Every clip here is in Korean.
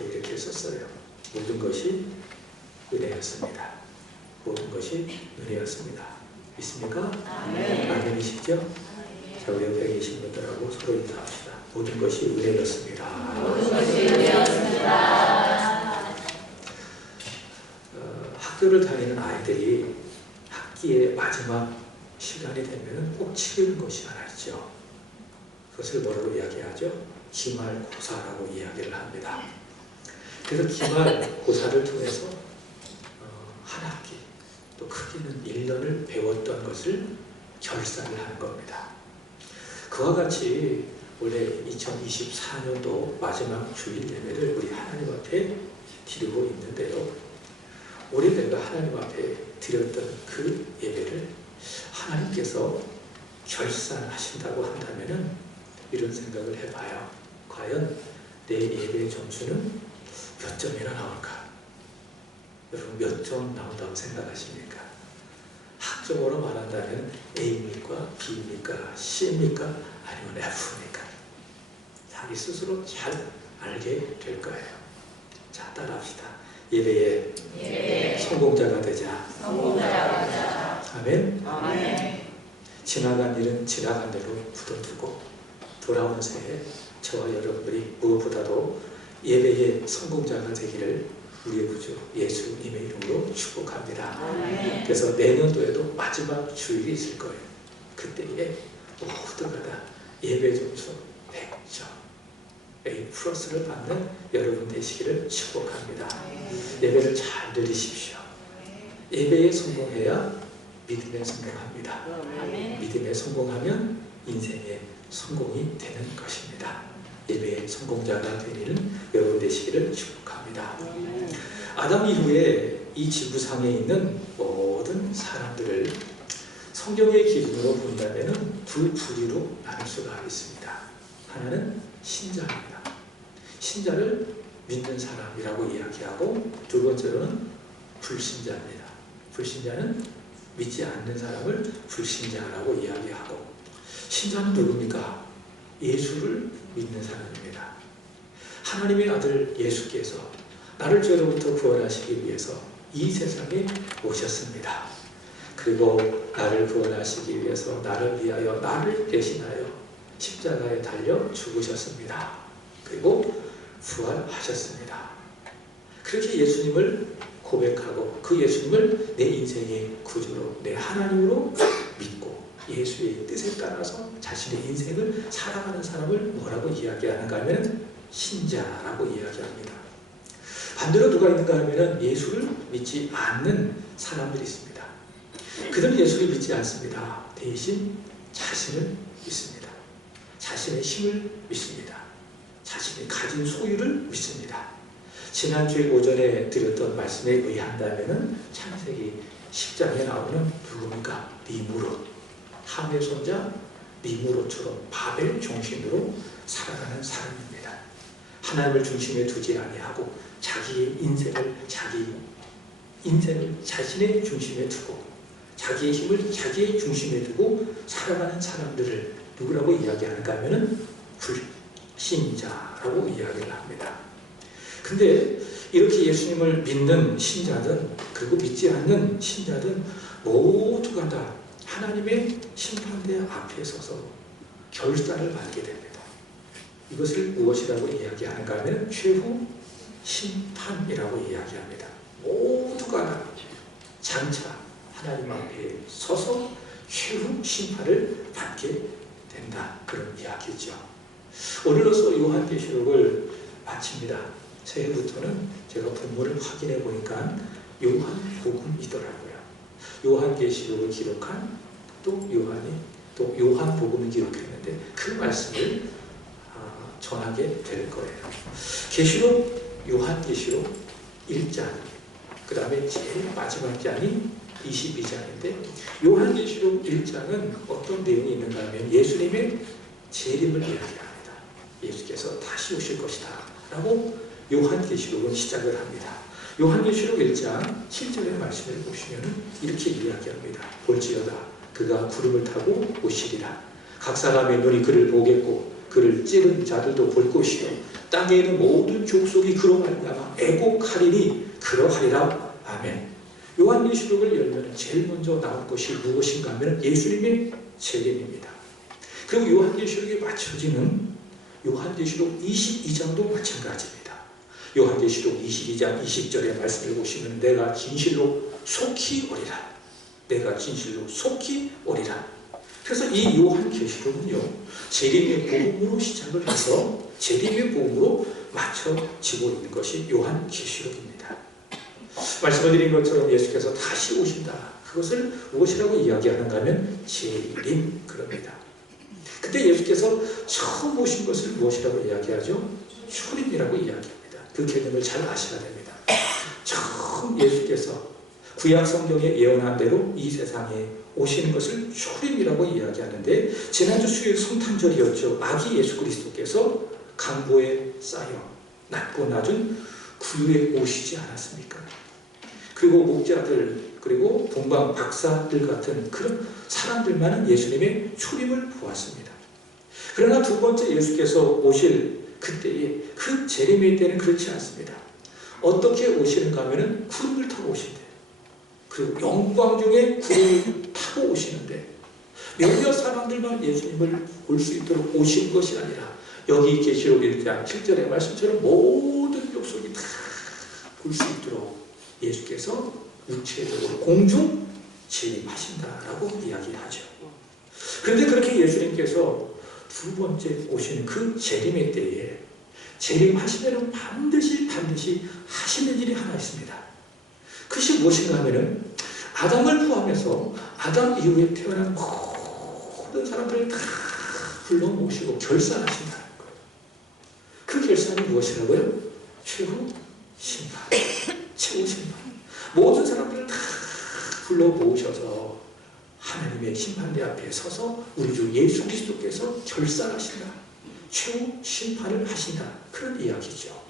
앞에 이렇게 썼어요. 모든 것이 은혜였습니다. 모든 것이 은혜였습니다. 믿습니까? 아멘이시죠? 자, 우리 옆에 계신 분들하고 서로 인사합시다. 모든 것이 은혜였습니다. 모든 것이 은혜였습니다. 학교를 다니는 아이들이 학기의 마지막 시간이 되면 꼭 치르는 것이 하나 있죠. 그것을 뭐라고 이야기하죠? 기말고사라고 이야기를 합니다. 그래서 기말고사를 통해서 한 학기, 또 크게는 1년을 배웠던 것을 결산을 하는 겁니다. 그와 같이 올해 2024년도 마지막 주일 예배를 우리 하나님 앞에 드리고 있는데요. 올해 내가 하나님 앞에 드렸던 그 예배를 하나님께서 결산하신다고 한다면 이런 생각을 해봐요. 과연 내 예배의 점수는 몇 점이나 나올까? 여러분 몇 점 나온다고 생각하십니까? 학적으로 말한다면 A입니까? B입니까? C입니까? 아니면 F입니까? 자기 스스로 잘 알게 될 거예요. 자, 따라합시다. 예배에 성공자가 되자. 아멘. 지나간 일은 지나간 대로 묻어두고 돌아오는 새해 저와 여러분들이 무엇보다도 예배의 성공자가 되기를 우리의 구주 예수님의 이름으로 축복합니다. 그래서 내년도에도 마지막 주일이 있을 거예요. 그때에 모두가 다 예배 점수 100점 A+를 받는 여러분 되시기를 축복합니다. 예배를 잘 드리십시오. 예배에 성공해야 믿음에 성공합니다. 믿음에 성공하면 인생의 성공이 되는 것입니다. 예배의 성공자가 되는 여러분 되시기를 축복합니다. 아담 이후에 이 지구상에 있는 모든 사람들을 성경의 기준으로 본다면 두 부류로 나눌 수가 있습니다. 하나는 신자입니다. 신자를 믿는 사람이라고 이야기하고 두 번째로는 불신자입니다. 불신자는 믿지 않는 사람을 불신자라고 이야기하고 신자는 누굽니까? 예수를 믿는 사람입니다. 하나님의 아들 예수께서 나를 죄로부터 구원하시기 위해서 이 세상에 오셨습니다. 그리고 나를 구원하시기 위해서 나를 위하여 나를 대신하여 십자가에 달려 죽으셨습니다. 그리고 부활하셨습니다. 그렇게 예수님을 고백하고 그 예수님을 내 인생의 구주로 내 하나님으로 믿고 예수의 뜻에 따라서 자신의 인생을 살아가는 사람을 뭐라고 이야기하는가 하면 신자라고 이야기합니다. 반대로 누가 있는가 하면 예수를 믿지 않는 사람들이 있습니다. 그들은 예수를 믿지 않습니다. 대신 자신을 믿습니다. 자신의 힘을 믿습니다. 자신이 가진 소유를 믿습니다. 지난주에 오전에 드렸던 말씀에 의한다면 창세기 10장에 나오는 누굽니까? 니무롯, 함의 손자 니무롯처럼 바벨 중심으로 살아가는 사람입니다. 하나님을 중심에 두지 아니하고 자기의 인생을 자신의 중심에 두고 자기의 힘을 자기의 중심에 두고 살아가는 사람들을 누구라고 이야기하는가 하면 불신자라고 이야기를 합니다. 근데 이렇게 예수님을 믿는 신자든 그리고 믿지 않는 신자든 모두가 다 하나님의 심판대 앞에 서서 결산을 받게 됩니다. 이것을 무엇이라고 이야기하는가 하면 최후 심판이라고 이야기합니다. 모두가 다 장차 하나님 앞에 서서 최후 심판을 받게 된다. 그런 이야기죠. 오늘로서 요한계시록을 마칩니다. 새해부터는 제가 본문을 확인해 보니까 요한복음이더라고요. 요한계시록을 기록한 또 요한복음을 기록했는데 그 말씀을 전하게 될 거예요. 계시록 요한계시록 1장 그 다음에 제일 마지막 장이 22장인데 요한계시록 1장은 어떤 내용이 있는가 하면 예수님의 재림을 이야기합니다. 예수께서 다시 오실 것이다 라고 요한계시록은 시작을 합니다. 요한계시록 1장 7절의 말씀을 보시면 이렇게 이야기합니다. 볼지어다 그가 구름을 타고 오시리라. 각 사람의 눈이 그를 보겠고 그를 찌른 자들도 볼 것이요 땅에 있는 모든 족속이 그로 말미암아 애곡하리니 그러하리라. 아멘. 요한계시록을 열면 제일 먼저 나올 것이 무엇인가 하면 예수님의 재림입니다. 그리고 요한계시록에 맞춰지는 요한계시록 22장도 마찬가지입니다. 요한계시록 22장 20절의 말씀을 보시면 내가 진실로 속히 오리라. 내가 진실로 속히 오리라. 그래서 이 요한계시록은요, 재림의 복음으로 시작을 해서 재림의 복음으로 맞춰지고 있는 것이 요한계시록입니다. 말씀을 드린 것처럼 예수께서 다시 오신다. 그것을 무엇이라고 이야기하는가 하면 재림, 그럽니다. 그때 예수께서 처음 오신 것을 무엇이라고 이야기하죠? 초림이라고 이야기합니다. 그 개념을 잘 아셔야 됩니다. 처음 예수께서 구약 성경에 예언한 대로 이 세상에 오시는 것을 초림이라고 이야기하는데, 지난주 수요일 성탄절이었죠. 아기 예수 그리스도께서 강보에 쌓여 낮고 낮은 구유에 오시지 않았습니까? 그리고 목자들, 그리고 동방 박사들 같은 그런 사람들만은 예수님의 초림을 보았습니다. 그러나 두 번째 예수께서 오실 그때에, 그 재림의 때는 그렇지 않습니다. 어떻게 오시는가 하면은 구름을 타고 오신대요. 그리고 영광 중에 구름을 타고 오시는데, 몇몇 사람들만 예수님을 볼 수 있도록 오신 것이 아니라, 여기 계시록 1장 7절의 말씀처럼 모든 족속이 다 볼 수 있도록 예수께서 우체적으로 공중 재림하신다라고 이야기하죠. 그런데 그렇게 예수님께서 두 번째 오시는 그 재림의 때에, 재림하시면 반드시 하시는 일이 하나 있습니다. 그것이 무엇인가 하면은 아담을 포함해서 아담 이후에 태어난 모든 사람들을 다 불러 모시고 결산하신다는 거예요. 그 결산이 무엇이라고요? 최후 심판. 최후 심판. 모든 사람들을 다 불러 모으셔서 하나님의 심판대 앞에 서서 우리 주 예수 그리스도께서 결산하신다. 최후 심판을 하신다. 그런 이야기죠.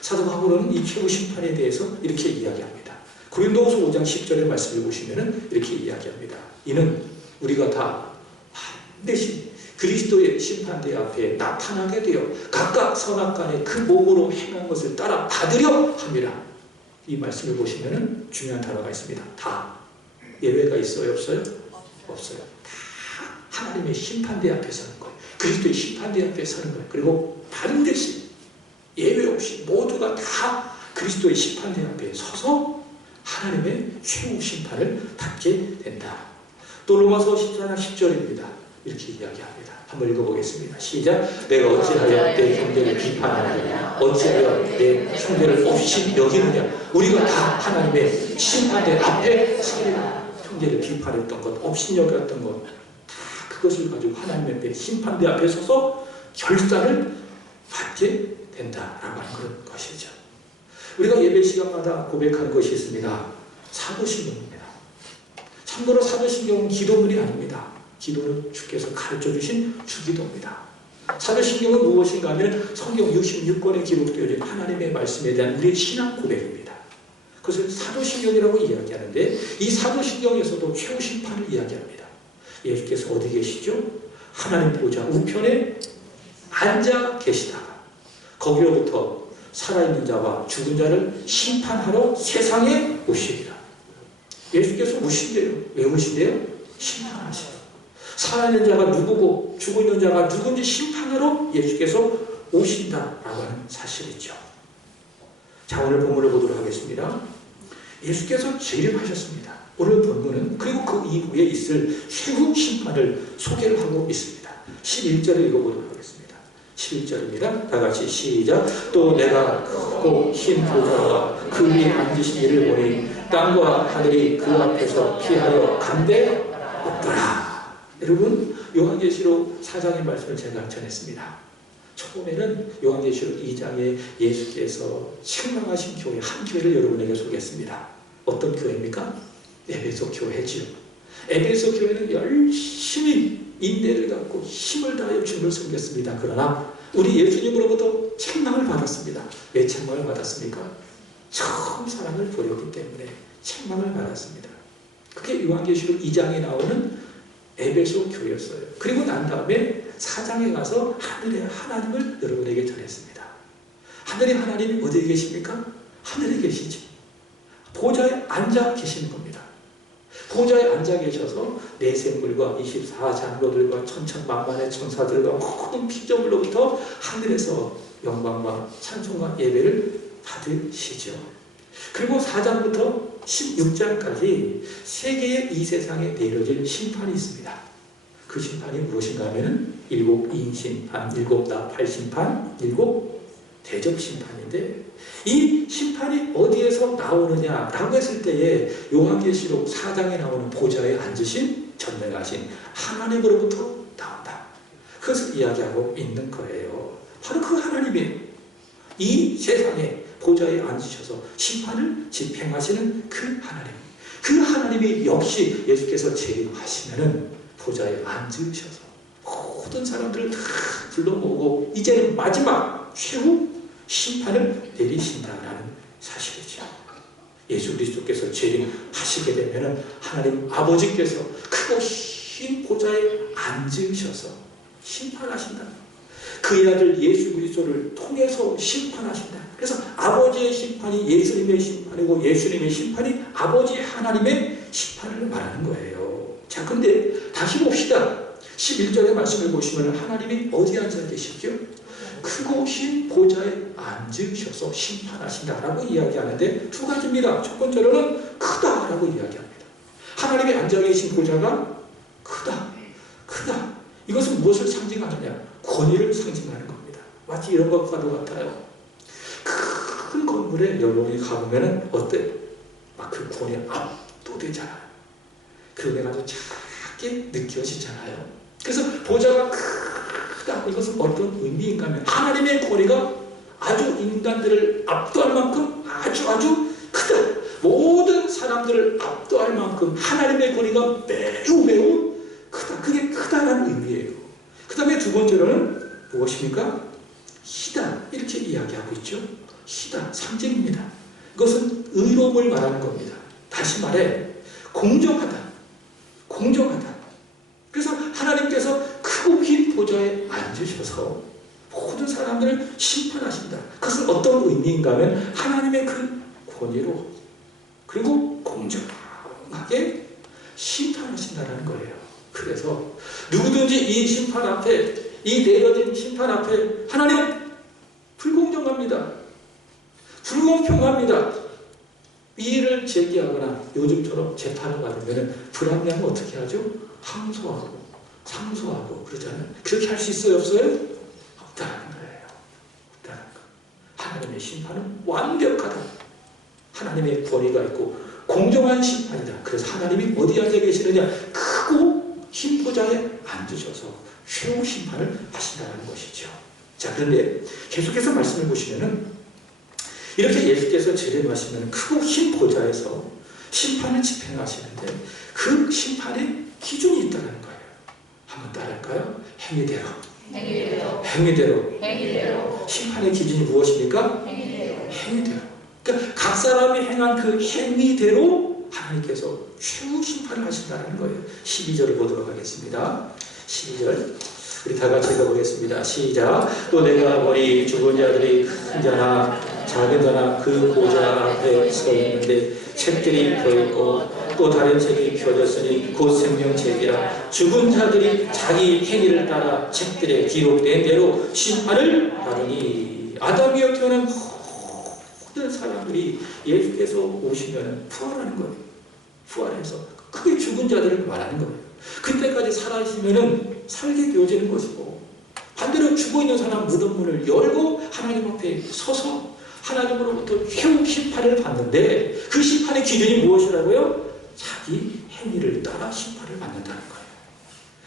사도 바울은 이 최후 심판에 대해서 이렇게 이야기합니다. 고린도후서 5장 10절의 말씀을 보시면 이렇게 이야기합니다. 이는 우리가 다 반드시 그리스도의 심판대 앞에 나타나게 되어 각각 선악간에 그 몸으로 행한 것을 따라 받으려 합니다. 이 말씀을 보시면 중요한 단어가 있습니다. 다. 예외가 있어요? 없어요? 없어요. 다 하나님의 심판대 앞에 서는 거예요. 그리스도의 심판대 앞에 서는 거예요. 그리고 반드시 예외 없이 모두가 다 그리스도의 심판대 앞에 서서 하나님의 최후 심판을 받게 된다. 또 로마서 14장 10절입니다. 이렇게 이야기합니다. 한번 읽어보겠습니다. 시작. 내가 어찌하여 내 형제를 비판하느냐, 어찌하여 내 형제를 없이 여기느냐. 우리가 다 하나님의 심판대 앞에 서리라. 형제를 비판했던 것, 없이 여겼던 것, 다 그것을 가지고 하나님의 심판대 앞에 서서 결산을 받게 된다라고 하는 그런 것이죠. 우리가 예배 시간마다 고백하는 것이 있습니다. 사도신경입니다. 참고로 사도신경은 기도문이 아닙니다. 기도는 주께서 가르쳐주신 주기도입니다. 사도신경은 무엇인가 하면 성경 66권에 기록되어진 하나님의 말씀에 대한 우리의 신앙 고백입니다. 그것을 사도신경이라고 이야기하는데, 이 사도신경에서도 최후 심판을 이야기합니다. 예수께서 어디 계시죠? 하나님 보좌 우편에 앉아 계시다가 거기로부터 살아있는 자와 죽은 자를 심판하러 세상에 오시리라. 예수께서 오신대요. 왜 오신대요? 심판하시라. 살아있는 자가 누구고 죽어 있는 자가 누군지 심판하러 예수께서 오신다라고 하는 사실이죠. 자, 오늘 본문을 보도록 하겠습니다. 예수께서 재림하셨습니다. 오늘 본문은 그리고 그 이후에 있을 최후 심판을 소개를 하고 있습니다. 11절을 읽어보도록 하겠습니다. 11절입니다. 다 같이 시작. 또 내가 크고 흰 보좌와 그 위에 앉으신 이를 보니 땅과 하늘이 그 앞에서 피하여 간대없더라. 여러분, 요한계시록 4장의 말씀을 제가 전했습니다. 처음에는 요한계시록 2장에 예수께서 책망하신 교회 한 교회를 여러분에게 소개했습니다. 어떤 교회입니까? 에베소 교회지요. 에베소 교회는 열심히 인내를 갖고 힘을 다하여 주님을 섬겼습니다. 그러나 우리 예수님으로부터 책망을 받았습니다. 왜 책망을 받았습니까? 처음 사랑을 보였기 때문에 책망을 받았습니다. 그게 요한계시록 2장에 나오는 에베소 교회였어요. 그리고 난 다음에 4장에 가서 하늘의 하나님을 여러분에게 전했습니다. 하늘의 하나님이 어디에 계십니까? 하늘에 계시지. 보좌에 앉아 계시는 겁니다. 보좌에 앉아 계셔서 내생물과 24장로들과 천천만만의 천사들과 모든 피조물로부터 하늘에서 영광과 찬송과 예배를 받으시죠. 그리고 4장부터 16장까지 세계의 이 세상에 내려질 심판이 있습니다. 그 심판이 무엇인가 하면 일곱 인심판, 일곱 나팔 심판, 일곱 대접 심판인데, 이 심판이 어디에서 나오느냐라고 했을 때에 요한계시록 4장에 나오는 보좌에 앉으신 전능하신 하나님으로부터 나온다. 그것을 이야기하고 있는 거예요. 바로 그 하나님이 이 세상에 보좌에 앉으셔서 심판을 집행하시는 그 하나님. 그 하나님이 역시 예수께서 재림하시면은 보좌에 앉으셔서 모든 사람들을 다 불러 모으고 이제는 마지막 최후 심판을 내리신다라는 사실이죠. 예수 그리스도께서 재림하시게 되면은 하나님 아버지께서 크고 흰 보좌에 앉으셔서 심판하신다. 그의 아들 예수 그리스도를 통해서 심판하신다. 그래서 아버지의 심판이 예수님의 심판이고 예수님의 심판이 아버지 하나님의 심판을 말하는 거예요. 자, 근데 다시 봅시다. 11절의 말씀을 보시면 하나님이 어디에 앉아 계시죠? 크고 흰 보좌에 앉으셔서 심판하신다라고 이야기하는데 두 가지입니다. 첫 번째로는 크다라고 이야기합니다. 하나님이 앉아 계신 보좌가 크다. 크다. 이것은 무엇을 상징하느냐? 권위를 상징하는 겁니다. 마치 이런 것과도 같아요. 큰 건물에 여러분이 가보면 어때? 막 그 권위에 압도되잖아요. 그게 아주 작게 느껴지잖아요. 그래서 보좌가 크다. 이것은 어떤 의미인가 하면 하나님의 권위가 아주 인간들을 압도할 만큼 아주 크다. 모든 사람들을 압도할 만큼 하나님의 권위가 매우 크다. 그게 크다라는 의미예요. 그 다음에 두 번째로는 무엇입니까? 희다. 이렇게 이야기하고 있죠. 희다. 상징입니다. 이것은 의로움을 말하는 겁니다. 다시 말해 공정하다. 공정하다. 그래서 하나님께서 크고 긴 보좌에 앉으셔서 모든 사람들을 심판하신다. 그것은 어떤 의미인가 하면 하나님의 그 권위로 그리고 공정하게 심판하신다는 거예요. 그래서 누구든지 이 심판 앞에, 이 내려진 심판 앞에 하나님 불공정합니다. 불공평합니다. 이의를 제기하거나 요즘처럼 재판을 받으면 불합리하면 어떻게 하죠? 항소하고 상소하고 그러잖아요. 그렇게 할 수 있어요? 없어요? 없다는 거예요. 없다는 거. 하나님의 심판은 완벽하다. 하나님의 권위가 있고 공정한 심판이다. 그래서 하나님이 어디 앉아 계시느냐? 크고 흰 보좌에 앉으셔서 최후 심판을 하신다는 것이죠. 자, 그런데 계속해서 말씀을 보시면은 이렇게 예수께서 재림하시면 크고 흰 보좌에서 심판을 집행하시는데 그 심판의 기준이 있다는 거예요. 한번 따라할까요? 행위대로. 행위대로. 심판의 기준이 무엇입니까? 행위대로. 그러니까 각 사람이 행한 그 행위대로 하나님께서 최후 심판을 하신다는 거예요. 12절을 보도록 하겠습니다. 12절 우리 다 같이 읽어보겠습니다. 시작. 또 내가 보니 죽은 자들이 큰 자나 작은 자나 그 보좌 앞에 서 있는데 책들이 펴있고 또 다른 책이 펴졌으니 곧 생명책이라 죽은 자들이 자기 행위를 따라 책들에 기록된 대로 심판을 받으니. 아담이여 태어난 모든 사람들이 예수께서 오시면 부활하는 거예요. 부활해서 크게 죽은 자들을 말하는 거예요. 그때까지 살아있으면 살게 되어지는 것이고, 반대로 죽어있는 사람 무덤문을 열고 하나님 앞에 서서 하나님으로부터 최후 심판을 받는데 그 심판의 기준이 무엇이라고요? 자기 행위를 따라 심판을 받는다는 거예요.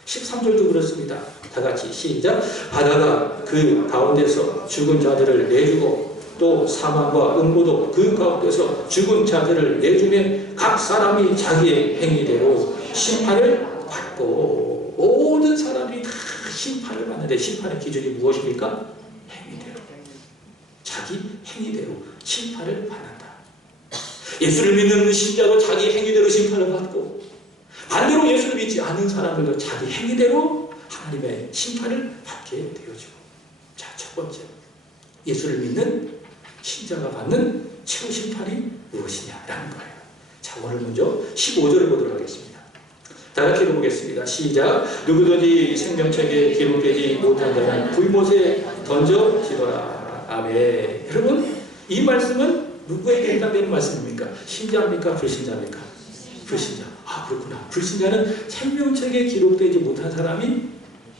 13절도 그렇습니다. 다 같이 시작. 바다가 그 가운데서 죽은 자들을 내주고 또 사망과 음부도 그 가운데서 죽은 자들을 내주면 각 사람이 자기의 행위대로 심판을 받고. 모든 사람들이 다 심판을 받는데 심판의 기준이 무엇입니까? 행위대로. 자기 행위대로 심판을 받는다. 예수를 믿는 신자도 자기 행위대로 심판을 받고, 반대로 예수를 믿지 않는 사람들도 자기 행위대로 하나님의 심판을 받게 되어지고. 자, 첫 번째, 예수를 믿는 신자가 받는 최후 심판이 무엇이냐라는 거예요. 자, 오늘 먼저 15절을 보도록 하겠습니다. 다 같이 읽어보겠습니다. 시작. 누구든지 생명책에 기록되지 못한 자는 불못에 던져지더라. 아멘. 여러분, 이 말씀은 누구에게 해당되는 말씀입니까? 신자입니까? 불신자입니까? 불신자. 아, 그렇구나. 불신자는 생명책에 기록되지 못한 사람이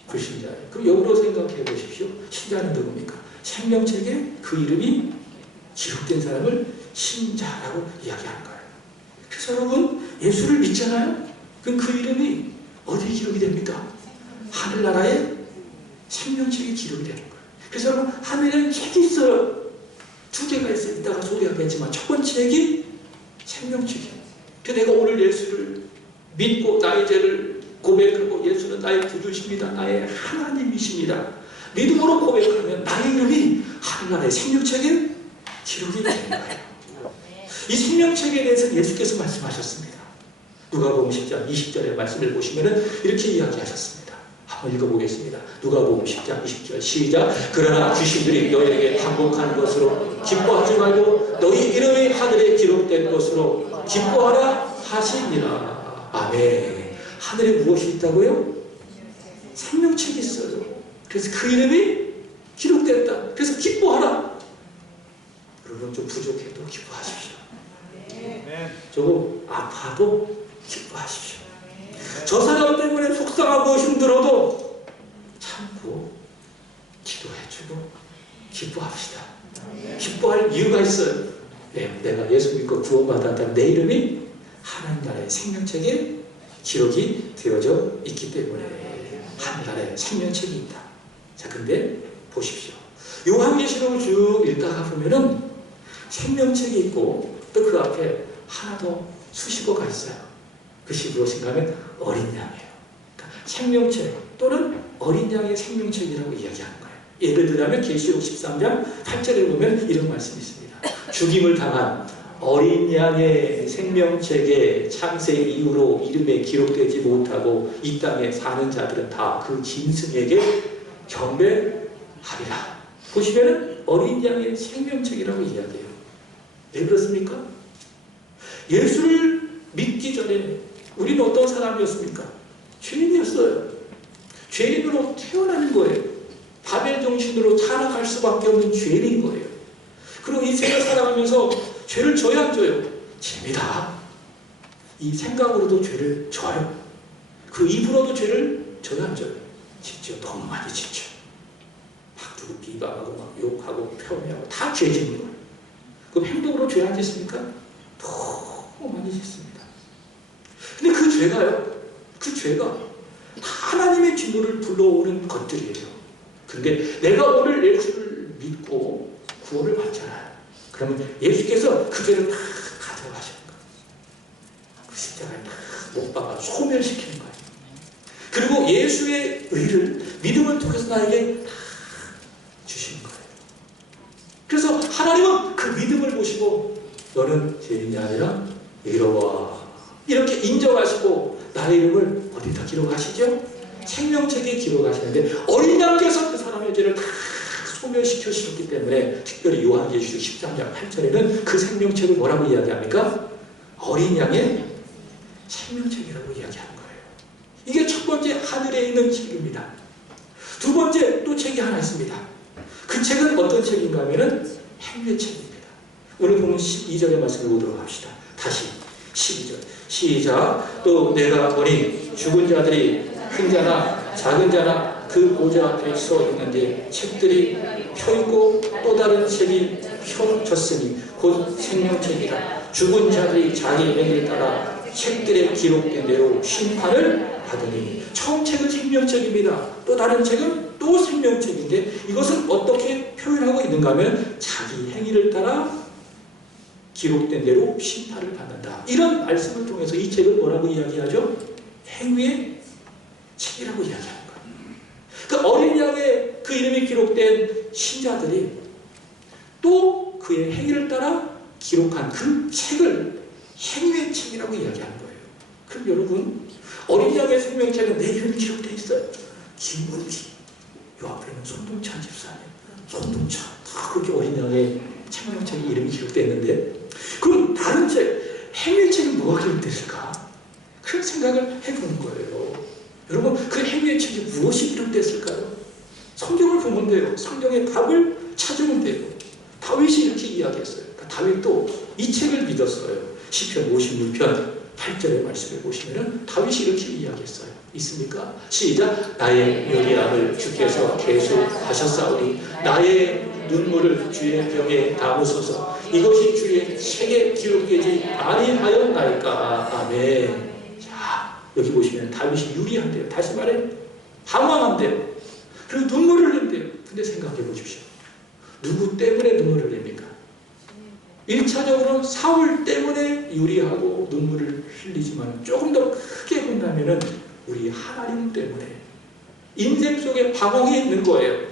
불신자예요. 그럼 역으로 생각해 보십시오. 신자는 누굽니까? 생명책에 그 이름이 기록된 사람을 신자라고 이야기하는 거예요. 그래서 여러분, 예수를 믿잖아요? 그럼 그 이름이 어디에 기록이 됩니까? 하늘나라의 생명책에 기록이 되는 거예요. 그래서 여러분, 하늘에는 책이 있어요. 두 개가 있어요. 이따가 소개하겠지만 첫 번째 책이 생명책이에요. 그래서 내가 오늘 예수를 믿고 나의 죄를 고백하고 예수는 나의 구주십니다. 나의 하나님이십니다. 믿음으로 고백하면 나의 이름이 하늘나라의 생명책에 기록이 되는 거예요. 이 생명책에 대해서 예수께서 말씀하셨습니다. 누가복음 10장 20절의 말씀을 보시면 이렇게 이야기하셨습니다. 한번 읽어보겠습니다. 누가복음 10장 20절 시작. 그러나 귀신들이 너희에게 항복하는 것으로 기뻐하지 말고 너희 이름이 하늘에 기록된 것으로 기뻐하라 하시니라. 아멘. 하늘에 무엇이 있다고요? 생명책이 있어요. 그래서 그 이름이 기록됐다. 그래서 기뻐하라. 여러분, 좀 부족해도 기뻐하십시오. 조금 아파도 기뻐하십시오. 저 사람 때문에 속상하고 힘들어도 참고 기도해주고 기뻐합시다. 기뻐할 이유가 있어요. 네, 내가 예수 믿고 구원받았다는 내 이름이 하나님 나라의 생명책에 기록이 되어져 있기 때문에 하나님 나라의 생명책이 있다. 자, 근데 보십시오. 요한계시록을 쭉 읽다가 보면은 생명책이 있고 또 그 앞에 하나 더 수식어가 있어요. 그것이 무엇인가 하면 어린 양이에요. 그러니까 생명책 또는 어린 양의 생명책이라고 이야기하는 거예요. 예를 들자면 계시록 13장 8절에 보면 이런 말씀이 있습니다. 죽임을 당한 어린 양의 생명책에 창세 이후로 이름에 기록되지 못하고 이 땅에 사는 자들은 다 그 짐승에게 경배하리라. 보시면 어린 양의 생명책이라고 이야기해요. 왜 그렇습니까? 예수를 믿기 전에 우리는 어떤 사람이었습니까? 죄인이었어요. 죄인으로 태어나는 거예요. 바벨 정신으로 살아갈 수밖에 없는 죄인인 거예요. 그리고 이 세상 살아가면서 죄를 져야 안 져요? 집니다. 이 생각으로도 죄를 져요. 그 입으로도 죄를 져야 안 져요? 짓죠. 너무 많이 짓죠. 막 누구 비방하고 막 욕하고 폄훼하고 다 죄 짓는 거예요. 그럼 행동으로 죄 안 짓습니까? 너무 많이 짓습니다. 근데 그 죄가요, 그 죄가 하나님의 진노를 불러오는 것들이에요. 그런데 내가 오늘 예수를 믿고 구원을 받잖아요. 그러면 예수께서 그 죄를 다 가져가시는 거예요. 그 십자가에 다 못 박아 소멸시키는 거예요. 그리고 예수의 의를 믿음을 통해서 나에게 다 주시는 거예요. 그래서 하나님은 그 믿음을 보시고 너는 죄인이 아니라 의로워 이렇게 인정하시고 나의 이름을 어디다 기록하시죠? 생명책에 기록하시는데 어린 양께서 그 사람의 죄를 다 소멸시켜주셨기 때문에 특별히 요한계시록 13장 8절에는 그 생명책을 뭐라고 이야기합니까? 어린 양의 생명책이라고 이야기하는 거예요. 이게 첫 번째 하늘에 있는 책입니다. 두 번째 또 책이 하나 있습니다. 그 책은 어떤 책인가 하면은 행위책입니다. 오늘 보면 12절의 말씀을 보도록 합시다. 다시 12절 시작. 또 내가 보니 죽은 자들이 큰 자나 작은 자나 그 보좌 앞에 서 있는데 책들이 펴있고 또 다른 책이 펴졌으니 곧 생명책이라. 죽은 자들이 자기 행위에 따라 책들에 기록된 대로 심판을 받으니. 처음 책은 생명책입니다. 또 다른 책은 또 생명책인데 이것은 어떻게 표현하고 있는가 하면 자기 행위를 따라 기록된 대로 심판을 받는다. 이런 말씀을 통해서 이 책을 뭐라고 이야기하죠? 행위의 책이라고 이야기하는 거예요. 그 어린 양의 그 이름이 기록된 신자들이 또 그의 행위를 따라 기록한 그 책을 행위의 책이라고 이야기하는 거예요. 그럼 여러분, 어린 양의 생명책은 내 이름이 기록되어 있어요. 김문기, 요 앞에 있는 손동찬 집사님, 손동찬 다 그렇게 어린 양의 생명책에 이름이 기록되어 있는데, 그럼 다른 책, 행위의 책은 뭐가 기록됐을까? 그런 생각을 해보는 거예요. 여러분, 그 행위의 책에 무엇이 기록됐을까요? 성경을 보면 돼요. 성경의 답을 찾으면 돼요. 다윗이 이렇게 이야기했어요. 그러니까 다윗도 이 책을 믿었어요. 시편 56편 8절의 말씀을 보시면 다윗이 이렇게 이야기했어요. 있습니까? 시작. 나의 요리함을 주께서 계수하셨사오니 나의 눈물을 주의 병에 담으소서. 이것이 주의 책에 기록되지 아니하였나이까. 아멘. 자, 여기 보시면 다윗이 유리한데요. 다시 말해 방황한대요. 그리고 눈물을 흘린대요. 근데 생각해 보십시오. 누구 때문에 눈물을 흘립니까? 1차적으로 사울 때문에 유리하고 눈물을 흘리지만 조금 더 크게 본다면 우리 하나님 때문에 인생 속에 방황이 있는 거예요.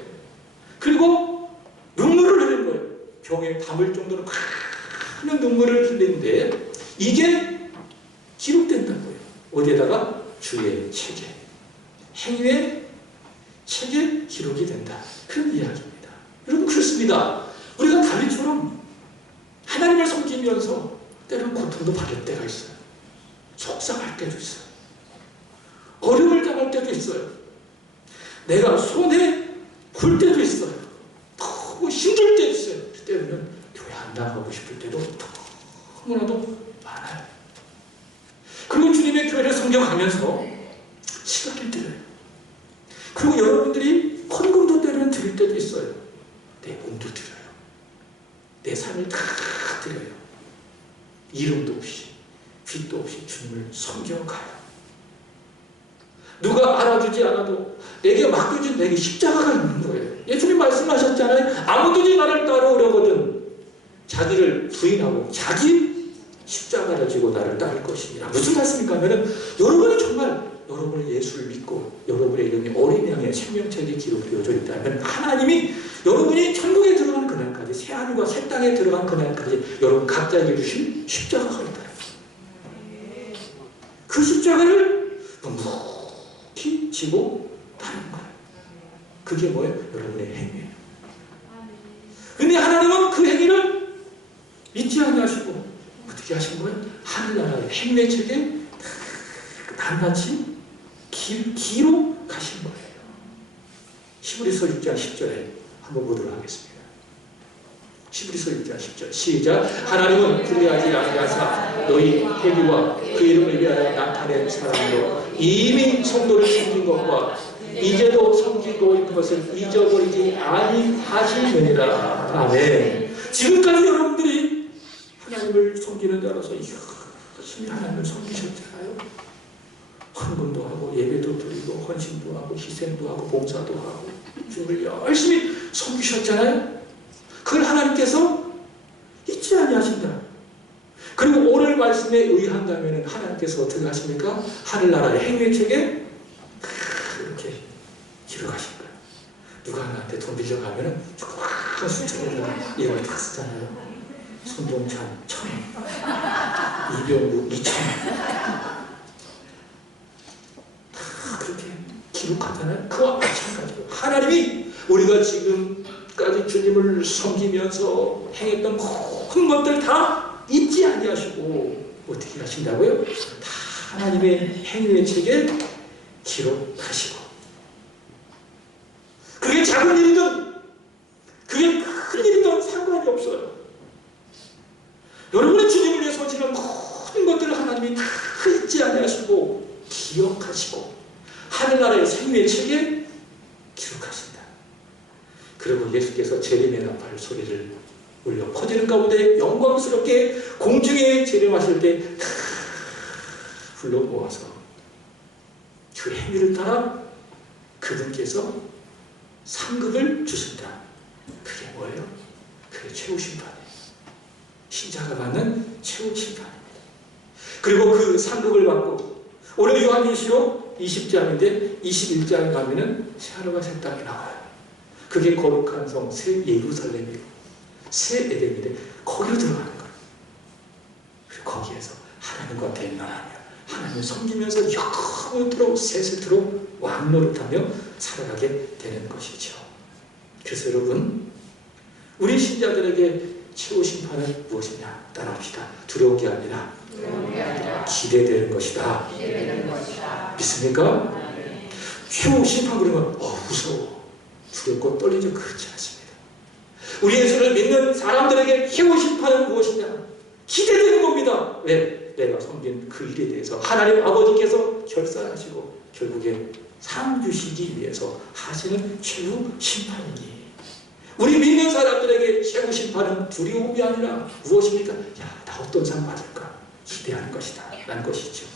그리고 눈물을 흘린 거예요. 병에 담을 정도로 큰 눈물을 흘리는데 이게 기록된다고요. 어디에다가? 주의 책에, 행위의 책에 기록이 된다. 그런 이야기입니다. 여러분, 그렇습니다. 우리가 다윗처럼 하나님을 섬기면서 때로는 고통도 받을 때가 있어요. 속상할 때도 있어요. 어려움을 당할 때도 있어요. 내가 손에 굴 때도 있어요. 너무 힘들 때도 있어요. 그때는 교회 안 나가고 싶을 때도 너무나도 많아요. 그리고 주님의 교회를 섬겨가면서 시간을 드려요. 그리고 여러분들이 헌금도 때로는 드릴 때도 있어요. 내 몸도 드려요. 내 삶을 다 드려요. 이름도 없이 빚도 없이 주님을 섬겨가요. 누가 알아주지 않아도 내게 맡겨진 내게 십자가가 있는 거예요. 예수님 말씀하셨잖아요. 아무든지 나를 따라오려거든 자기를 부인하고 자기 십자가를 지고 나를 따를 것이니라. 무슨 말씀입니까? 하면은 여러분이 정말 여러분의 예수를 믿고 여러분의 이름이 어린 양의 생명책에 기록되어져 있다면 하나님이 여러분이 천국에 들어간 그날까지, 새하늘과 새 땅에 들어간 그날까지 여러분 각자에게 주신 십자가가 있다. 그 십자가를 묵묵히 지고 따르는 거예요. 그게 뭐예요? 여러분의 행위예요. 근데 하나님은 그 행위를 잊지 아니하시고 어떻게 하신 거예요? 하늘나라의 행위의 책에 낱낱이 기로 가신 거예요. 히브리서 6장 10절에 한번 보도록 하겠습니다. 히브리서 6장 10절 시작. 하나님은 그리하지 아니하사 너희 회개와 그 이름을 위하여 나타낸 사랑으로 이미 성도를 섬긴 것과 이제도 섬기고 있는 것을 잊어버리지 아니하시느니라. 아멘. 지금까지 여러분들이 하나님을 섬기는 자로서 열심히 하나님을 섬기셨잖아요. 헌금도 하고 예배도 드리고 헌신도 하고 희생도 하고 봉사도 하고 주님을 열심히 섬기셨잖아요. 그걸 하나님께서 잊지 아니하신다. 그리고 오늘 말씀에 의한다면 하나님께서 어떻게 하십니까? 하늘나라의 행위의 책에 이렇게 기록하신 거예요. 누가 하나한테 돈 빌려가면 조그마한 숫자에다가 이걸 다 쓰잖아요. 손동찬 1,000원, 이병국 2,000원. 그렇게 기록하잖아요. 그와 마찬가지로 하나님이 우리가 지금까지 주님을 섬기면서 행했던 모든 것들 다 잊지 아니하시고 어떻게 하신다고요? 다 하나님의 행위의 책에 기록하시고, 그게 작은 일이든 그게 큰 일이든 상관이 없어요. 여러분의 주님을 위해 소지한 모든 것들을 하나님이 다 잊지 아니하시고 기억하시고 하늘나라의 생명의 책에 기록하신다. 그리고 예수께서 재림의 나팔 소리를 울려 퍼지는 가운데 영광스럽게 공중에 재림하실 때 불러 모아서 그 행위를 따라 그분께서 상급을 주신다. 그게 뭐예요? 그게 최후 심판이에요. 신자가 받는 최후 심판입니다. 그리고 그 상급을 받고 오늘 요한계시록 20장인데 21장에 가면은 새하늘과 새 땅이 나와요. 그게 거룩한 성 새 예루살렘이고 새 에덴인데 거기로 들어가는 거예요. 그리고 거기에서 하나님과 대면하며 하나님을 섬기면서 영원토록 세세토록 왕노릇하며 살아가게 되는 것이죠. 그래서 여러분, 우리 신자들에게 최후 심판은 무엇이냐? 따라합시다. 두려운 게 아니라 기대되는 것이다. 믿습니까? 최후 심판 그러면 무서워, 두렵고 떨리죠. 그렇지 않습니다. 우리 예수를 믿는 사람들에게 최후 심판은 무엇이냐? 기대되는 겁니다. 왜? 내가 섬긴 그 일에 대해서 하나님 아버지께서 결산하시고 결국에 상 주시기 위해서 하시는 최후 심판이니, 우리 믿는 사람들에게 최후 심판은 두려움이 아니라 무엇입니까? 야, 나 어떤 상 받을까? 기대하는 것이다 라는 것이죠.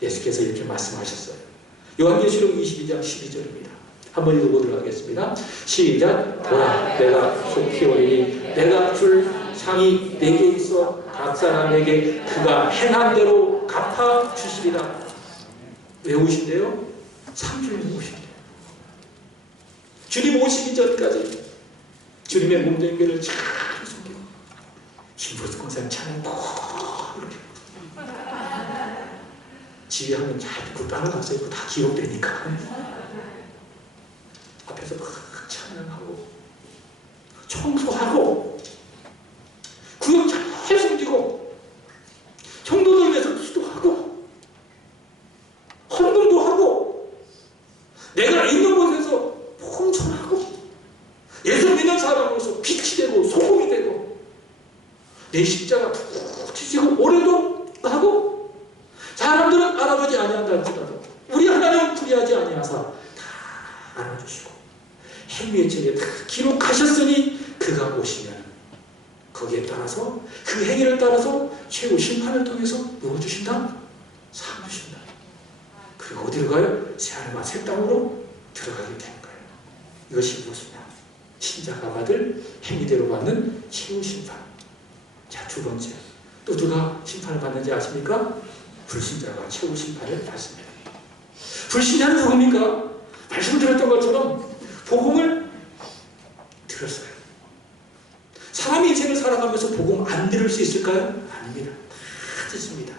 예수께서 이렇게 말씀하셨어요. 요한계시록 22장 12절입니다. 한번 읽어보도록 하겠습니다. 시작. 보라, 내가 속히 오리니 내가 줄 상이 내게 있어 각 사람에게 그가 행한 대로 갚아 주시리라. 왜 오신대요? 상주님 오신대요. 주님 오시기 전까지 주님의 몸된 잘 숨기고 김포스 공사님 차는 이렇게 지휘하면 잘 듣고 따라가서 다 기록되니까 앞에서 막 찬양하고 청소하고 구역 잘 숨기고 성도들 위해서 기도하고 헌금도 하고 내가 있는 곳에서 홍천하고 예수 믿는 사람으로서 빛이 되고 소금이 되고 내 십자가 푹 지지고 오래도 하고 사람들은 알아보지 아니한다 할지라도 우리 하나님은 불의하지 아니하사 다 알아주시고 행위의 책에 다 기록하셨으니 그가 오시면 거기에 따라서 그 행위를 따라서 최후 심판을 통해서 누워주신다? 상 주신다. 그리고 어디로 가요? 새하늘과 새 땅으로 들어가게 되는 거예요. 이것이 무엇이냐? 신자가 받을 행위대로 받는 최후 심판. 자, 두 번째, 또 누가 심판을 받는지 아십니까? 불신자가 최후 심판을 받습니다. 불신자는 누굽니까? 말씀드렸던 것처럼 복음을 들었어요. 사람이 인생을 살아가면서 복음 안 들을 수 있을까요? 아닙니다. 다 듣습니다.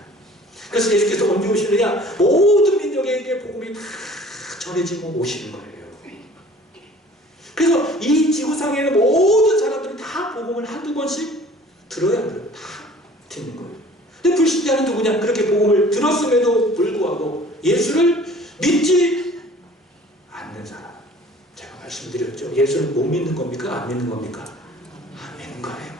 그래서 예수께서 언제 오시느냐? 모든 민족에게 복음이 다 전해지고 오시는 거예요. 그래서 이 지구상에 있는 모든 사람들이 다 복음을 한두 번씩 들어야 돼요. 다 듣는 거예요. 근데 불신자는 누구냐? 그렇게 복음을 들었음에도 불구하고 예수를 믿지 않는 사람. 제가 말씀드렸죠. 예수를 못 믿는 겁니까? 안 믿는 겁니까? 안 믿는 거예요.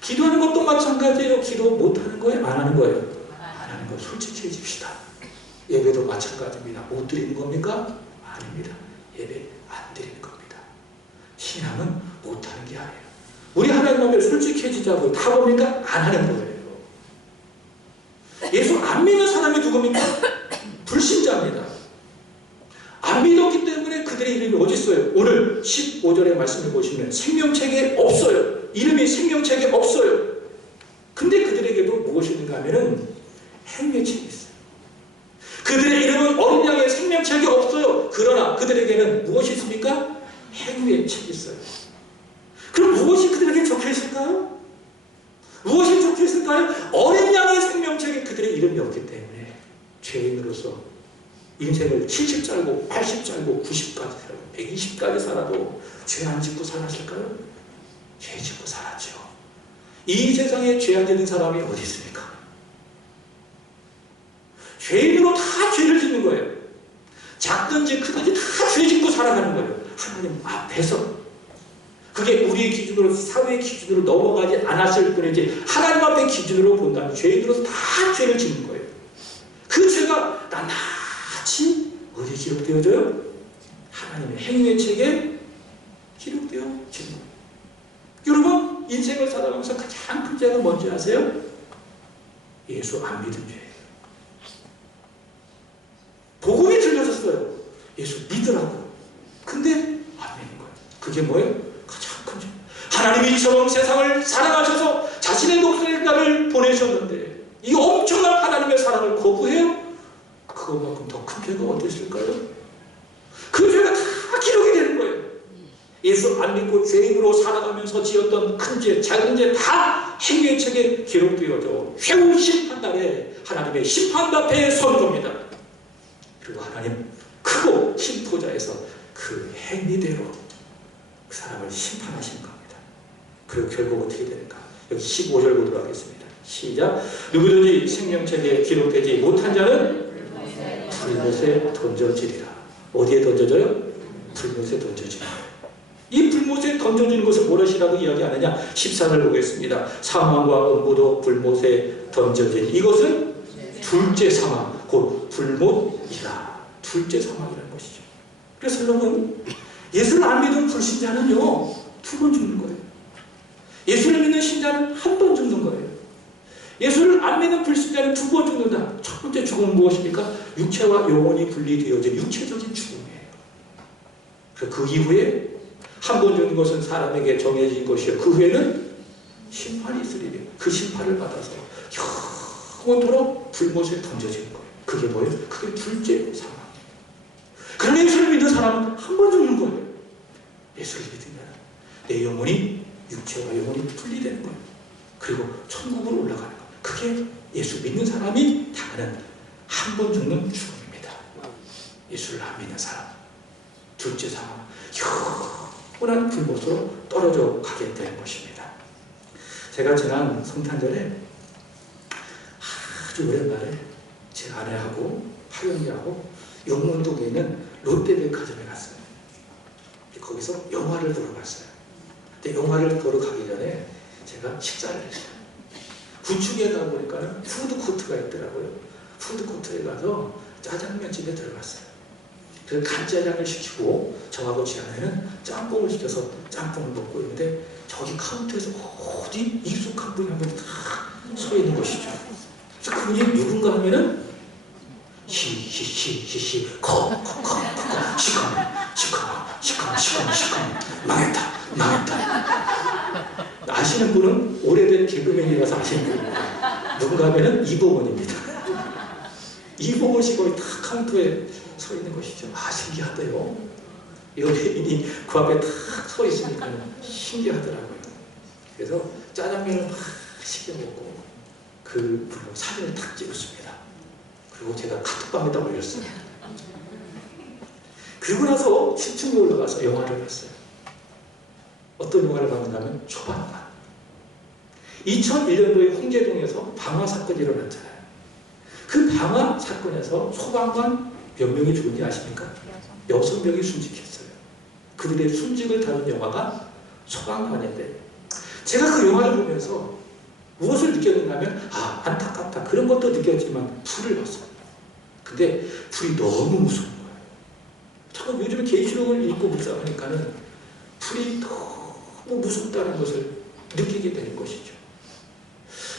기도하는 것도 마찬가지예요. 기도 못하는 거예요? 안 하는 거예요? 안 하는 거예요. 솔직해집시다. 예배도 마찬가지입니다. 못 드리는 겁니까? 아닙니다. 예배 안 드리는 겁니다. 신앙은 못하는 게 아니에요. 우리 하나님 앞에 솔직해지자고 다 봅니까? 안 하는 거예요. 예수 안 믿는 사람이 누굽니까? 불신자입니다. 안 믿었기 때문에 그들의 이름이 어디 있어요? 오늘 15절의 말씀을 보시면 생명책에 없어요. 이름이 생명책에 없어요. 근데 그들에게도 무엇이 있는가 하면은 행위의 책이 있어요. 그들의 이름은 어린 양의 생명책이 없어요. 그러나 그들에게는 무엇이 있습니까? 행위의 책이 있어요. 그럼 무엇이 그들에게 적혀 있을까요? 무엇이 적혀 있을까요? 어린 양의 생명책에 그들의 이름이 없기 때문에 죄인으로서 인생을 70 살고 80 살고 90까지 살고 120까지 살아도 죄 안 짓고 살았을까요? 죄 짓고 살았죠. 이 세상에 죄 안 짓는 사람이 어디 있습니까? 죄인으로 다 죄를 짓는 거예요. 작든지 크든지 다 죄 짓고 살아가는 거예요. 하나님 앞에서. 그게 우리의 기준으로 사회의 기준으로 넘어가지 않았을 뿐이지 하나님 앞의 기준으로 본다면 죄인으로서 다 죄를 짓는 거예요. 그 죄가 낱낱이 어디에 기록되어져요? 하나님의 행위의 책에 기록되어지는 거예요. 여러분 인생을 살아가면서 가장 큰 죄가 뭔지 아세요? 예수 안 믿은 죄예요. 복음이 들려졌어요. 예수 믿으라고. 근데 안 믿는 거예요. 그게 뭐예요? 가장 큰 죄. 하나님이 이처럼 세상을 사랑하셔서 자신의 독생자를 보내셨는데 이 엄청난 하나님의 사랑을 거부해요? 그것만큼 더 큰 죄가 어디 있을까요? 그 죄가 다 기록이 되는 거예요. 예수 안 믿고 죄인으로 살아가면서 지었던 큰 죄, 작은 죄 다 행위의 책에 기록되어져 최후 심판날에 하나님의 심판 앞에 선 겁니다. 그리고 하나님 크고 심포자에서 그 행위대로 그 사람을 심판하신 겁니다. 그리고 결국 어떻게 되는가? 여기 15절 보도록 하겠습니다. 시작. 누구든지 생명책에 기록되지 못한 자는 불못에 던져지리라. 어디에 던져져요? 불못에 던져지리라. 이 불못에 던져지는 것을 무엇이라고 이야기하느냐? 14절 보겠습니다. 사망과 음부도 불못에 던져지니 이것은 둘째 사망, 곧 불못이라. 둘째 사망이라는 것이죠. 그래서 여러분, 예수를 안 믿은 불신자는요 2번 죽는 거예요. 예수를 믿는 신자는 1번 죽는 거예요. 예수를 안 믿는 불신자는 2번 죽는다. 첫 번째 죽음은 무엇입니까? 육체와 영혼이 분리되어진 육체적인 죽음이에요. 그 이후에 한 번 죽는 것은 사람에게 정해진 것이요, 그 후에는 심판이 있으리니 그 심판을 받아서 영원토록 불못에 던져지는 거예요. 그게 뭐예요? 그게 둘째 사망. 그러나 예수를 믿는 사람은 1번 죽는 거예요. 예수를 믿으면 내 영혼이, 육체와 영혼이 분리되는 거예요. 그리고 천국으로 올라가는 거예요. 그게 예수 믿는 사람이 당하는 1번 죽는 죽음입니다. 예수를 안 믿는 사람, 둘째 사망, 영원한 불못으로 떨어져 가게 되는 것입니다. 제가 지난 성탄절에 아주 오랜만에 제 아내하고 하영이하고 용문동에 있는 롯데백화점에 갔어요. 거기서 영화를 보러 갔어요. 근데 영화를 보러 가기 전에 제가 식사를 했어요. 구축에 가보니까 푸드코트가 있더라고요. 푸드코트에 가서 짜장면 집에 들어갔어요. 그래서 간짜장을 시키고 저하고 제 아내는 짬뽕을 시켜서 짬뽕을 먹고 있는데 저기 카운터에서 어디 익숙한 분이 한 분 딱 서 있는 것이죠. 그래서 그분이 누군가 하면은 히히히히히 시커먼 망했다. 아시는 분은 오래된 개그맨이라서 아시는 분이에요. 누군가 하면은 이봉원입니다. 이봉원 씨 거기 딱 카운터에 서 있는 것이죠. 아, 신기하대요. 연예인이 그 앞에 딱 서 있으니까 신기하더라고요. 그래서 짜장면을 막 시켜 먹고 그 사진을 탁 찍었습니다. 그리고 제가 카톡방에다 올렸어요. 그리고 나서 10층에 올라가서 영화를 봤어요. 어떤 영화를 봤는가면 소방관. 2001년도에 홍제동에서 방화 사건이 일어났잖아요. 그 방화 사건에서 소방관 몇 명이 죽은지 아십니까? 6명이 순직했어요. 그들의 순직을 다룬 영화가 소방관인데, 제가 그 영화를 보면서 무엇을 느꼈느냐면, 아, 안타깝다, 그런 것도 느꼈지만 불을 봤어요. 근데 불이 너무 무서운 거예요. 참 요즘에 계시록을 읽고 묵상하니까는 불이 너무 무섭다는 것을 느끼게 되는 것이죠.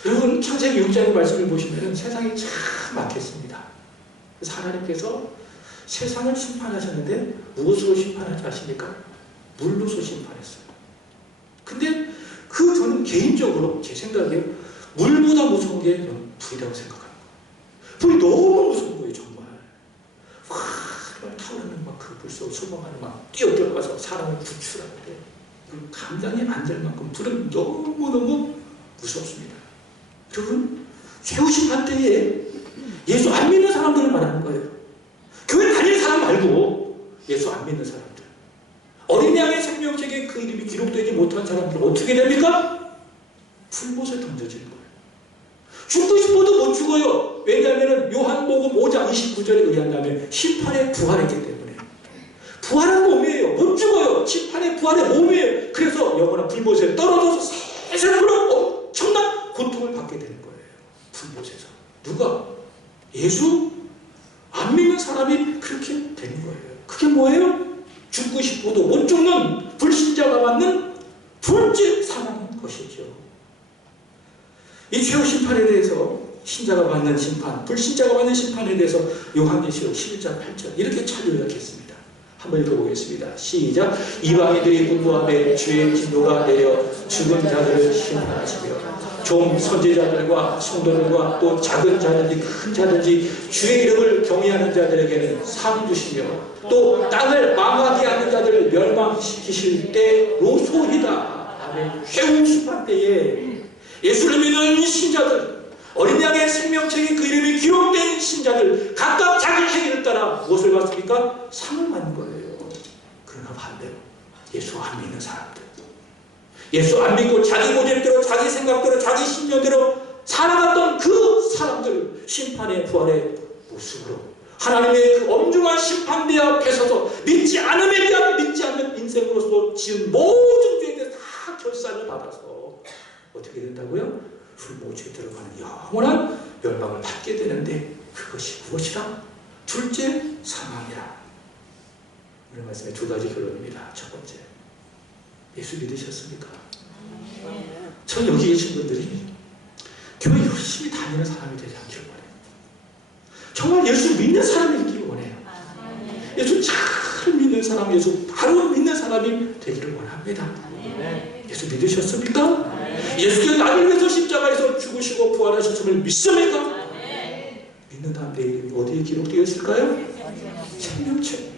여러분, 창세기 6장의 말씀을 보시면 세상이 참 많겠습니다. 그래서 하나님께서 세상을 심판하셨는데 무엇으로 심판하지 아십니까? 물로서 심판했어요. 근데 저는 개인적으로 제 생각에 물보다 무서운 게 저는 불이라고 생각합니다. 불이 너무 무서운 거예요, 정말. 와, 타오르는 막 그 불 속 소방관이 막 뛰어들어가서 사람을 구출하는데 감당이 안 될 만큼 불은 너무너무 무섭습니다. 여러분, 최후 심판 때에 예수 안 믿는 사람들을 말하는 거예요. 교회 다니는 사람 말고 예수 안 믿는 사람들, 어린 양의 생명책에 그 이름이 기록되지 못한 사람들 어떻게 됩니까? 불못에 던져지는 거예요. 죽고 싶어도 못 죽어요. 왜냐하면 요한복음 5장 29절에 의한다면 심판에 부활했기 때문에. 부활한 몸이에요. 못 죽어요. 심판에 부활의 몸이에요. 그래서 영원한 불못에 떨어져서 세세로 엄청난 고통을 받게 되는 거예요. 불못에서. 누가? 예수 안 믿는 사람이 그렇게 되는 거예요. 그게 뭐예요? 죽고 싶어도 못 죽는 불신자가 받는 둘째 사망인 것이죠. 이 최후 심판에 대해서 신자가 받는 심판, 불신자가 받는 심판에 대해서 요한계시록 11장 8절 이렇게 잘 요약했습니다. 한번 읽어보겠습니다. 시작. 이방인들이 분노하며 주의 진노가 내려 죽은 자들을 심판하시며 좀 선지자들과 성도들과 또 작은 자든지 큰 자든지 주의 이름을 경외하는 자들에게는 상 주시며 또 땅을 망하게 하는 자들을 멸망시키실 때로소이다. 아멘. 최후 심판 때에 예수를 믿는 신자들, 어린 양의 생명책에 그 이름이 기록된 신자들 각각 자기 행위를 따라 무엇을 받습니까? 상을 받는 거예요. 그러나 반대로 예수 안 믿는 사람들, 예수 안 믿고 자기 고집대로 자기 생각대로 자기 신념대로 살아갔던 그 사람들 심판의 부활의 모습으로 하나님의 그 엄중한 심판대 앞에 서서 믿지 않음에 대한 믿지 않는 인생으로서 지은 모든 죄에 대해 다 결산을 받아서 어떻게 된다고요? 불모지에 들어가는 영원한 멸망을 받게 되는데 그것이 무엇이라? 둘째, 사망이라. 오늘 말씀에 두 가지 결론입니다. 첫 번째, 예수 믿으셨습니까? 전 여기 계신 분들이 교회 열심히 다니는 사람이 되지 않기를 원해요. 정말 예수 믿는 사람이 되기를 원해요. 예수 잘 믿는 사람, 예수 바로 믿는 사람이 되기를 원합니다. 예수 믿으셨습니까? 예수께서 나를 위해서 십자가에서 죽으시고 부활하셨음을 믿습니까? 믿는 다음 내 이름이 어디에 기록되어 있을까요? 생명책.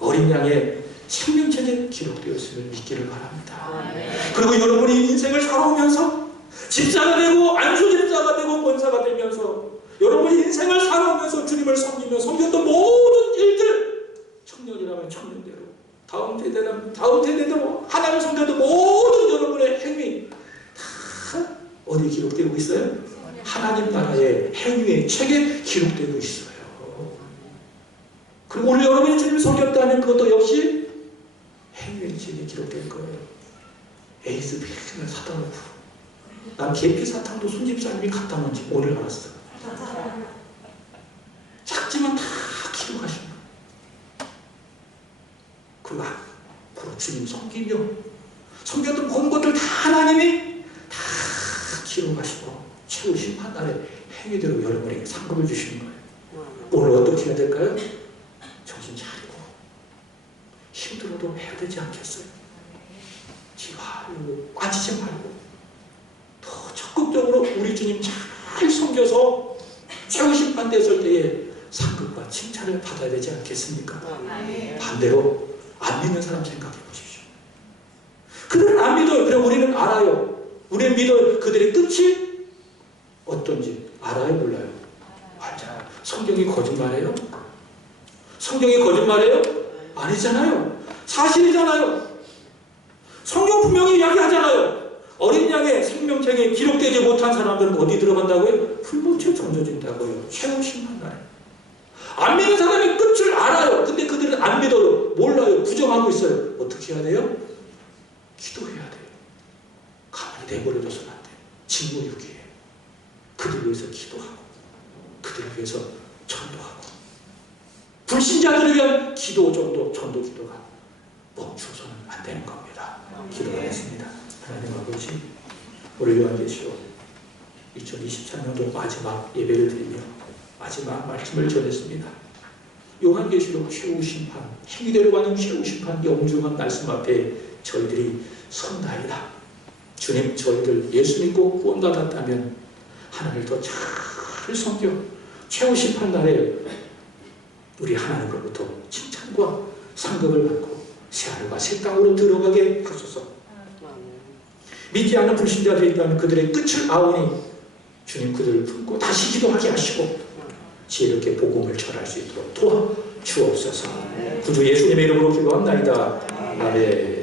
어린 양의 생명책에 기록되어 있음을 믿기를 바랍니다. 그리고 여러분이 인생을 살아오면서 집사가 되고 안수집사가 되고 권사가 되면서 여러분이 인생을 살아오면서 주님을 섬기며 섬겼던 모든 일들, 청년이라면 청년대로, 다음 세대라면 다음 세대대로 하나님을 섬겼던 모든 여러분의 행위 다 어디에 기록되고 있어요? 하나님 나라의 행위의 책에 기록되고 있어요. 그리고 오늘 여러분이 주님을 섬겼다면 그것도 역시 행위의 책에 기록될 거예요. 에이스 백신을 사다 놓고 난 계피 사탕도 손집사님이 갖다 놓은지 오늘 알았어. 작지만 다 기록하신 거예요. 그리고 앞으로 주님 섬기며 섬겼던 모든 것들 다 하나님이 다 기록하시고 최후 심판날에 행위대로 여러분에게 상급을 주시는 거예요. 오늘 어떻게 해야 될까요? 정신 차리고 힘들어도 해야 되지 않겠어요? 지루하고 빠지지 말고 더 적극적으로 우리 주님 잘 섬겨서 최후 심판 됐을 때에 상급과 칭찬을 받아야 되지 않겠습니까? 반대로 안 믿는 사람 생각해 보십시오. 그들은 안 믿어요. 그럼 우리는 알아요. 우리는 믿어요. 그들의 끝이 어떤지 알아요? 몰라요? 알잖아요. 성경이 거짓말해요? 성경이 거짓말해요? 아니잖아요. 사실이잖아요. 성경 분명히 이야기하잖아요. 어린 양의 생명책에 기록되지 못한 사람들은 어디 들어간다고요? 불못에 던져진다고요. 최후 심판날에. 안 믿는 사람이 끝을 알아요. 근데 그들은 안 믿어요. 몰라요. 부정하고 있어요. 어떻게 해야 돼요? 기도해야 돼요. 가만히 내버려둬서는 안 돼요. 직무유기에 그들을 위해서 기도하고 그들을 위해서 전도하고 불신자들을 위한 기도 정도, 전도 기도가 멈춰서는 안 되는 겁니다. 기도하겠습니다. 하나님 아버지, 오늘 요한계시록 2023년도 마지막 예배를 드리며 마지막 말씀을 전했습니다. 요한계시록 최후 심판, 행위대로 가는 최후 심판 영중한 말씀 앞에 저희들이 선다이다. 주님, 저희들 예수 믿고 구원받았다면 하나님을 더 잘 섬겨 최후 심판 날에 우리 하나님으로부터 칭찬과 상급을 받고 새하늘과 새 땅으로 들어가게 하소서. 믿지 않는 불신자들이 있다면 그들의 끝을 아오니 주님 그들을 품고 다시 기도하게 하시고 지혜롭게 복음을 전할 수 있도록 도와주옵소서. 구주 예수님의 이름으로 기도합나이다. 아멘.